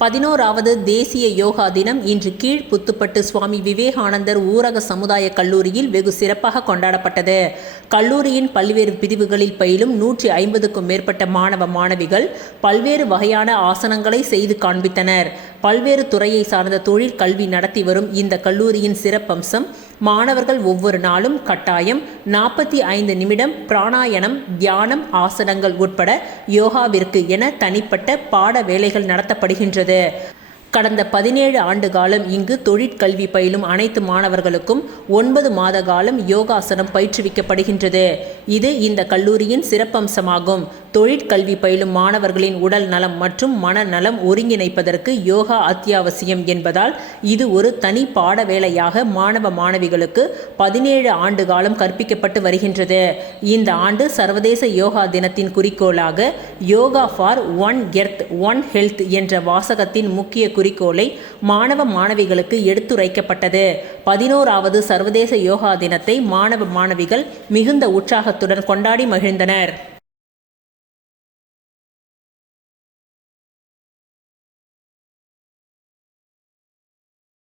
11வது தேசிய யோகா தினம் இன்று கீழ்புத்துப்பட்டு சுவாமி விவேகானந்தர் ஊரக சமுதாய கல்லூரியில் வெகு சிறப்பாக கொண்டாடப்பட்டது. கல்லூரியின் பல்வேறு பிரிவுகளில் பயிலும் 150க்கும் மேற்பட்ட மாணவ மாணவிகள் பல்வேறு வகையான ஆசனங்களை செய்து காண்பித்தனர். பல்வேறு துறையை சார்ந்த தொழில் கல்வி நடத்தி வரும் இந்த கல்லூரியின் சிறப்பம்சம், மாணவர்கள் ஒவ்வொரு நாளும் கட்டாயம் 45 நிமிடம் பிராணாயணம், தியானம், ஆசனங்கள் உட்பட யோகாவிற்கு என தனிப்பட்ட பாட வேலைகள் நடத்தப்படுகின்றது. கடந்த 17 ஆண்டு காலம் இங்கு தொழிற்கல்வி பயிலும் அனைத்து மாணவர்களுக்கும் 9 மாத காலம் யோகாசனம் பயிற்றுவிக்கப்படுகின்றது. இது இந்த கல்லூரியின் சிறப்பம்சமாகும். தொழிற்கல்வி பயிலும் மாணவர்களின் உடல் நலம் மற்றும் மனநலம் ஒருங்கிணைப்பதற்கு யோகா அத்தியாவசியம் என்பதால் இது ஒரு தனி பாட வேலையாக மாணவ மாணவிகளுக்கு 17 ஆண்டு காலம் கற்பிக்கப்பட்டு வருகின்றது. இந்த ஆண்டு சர்வதேச யோகா தினத்தின் குறிக்கோளாக yoga for one earth one health என்ற வாசகத்தின் முக்கிய குறிக்கோளை மாணவ மாணவிகளுக்கு எடுத்துரைக்கப்பட்டது. 11வது சர்வதேச யோகா தினத்தை மாணவ மாணவிகள் மிகுந்த உற்சாகத்துடன் கொண்டாடி மகிழ்ந்தனர்.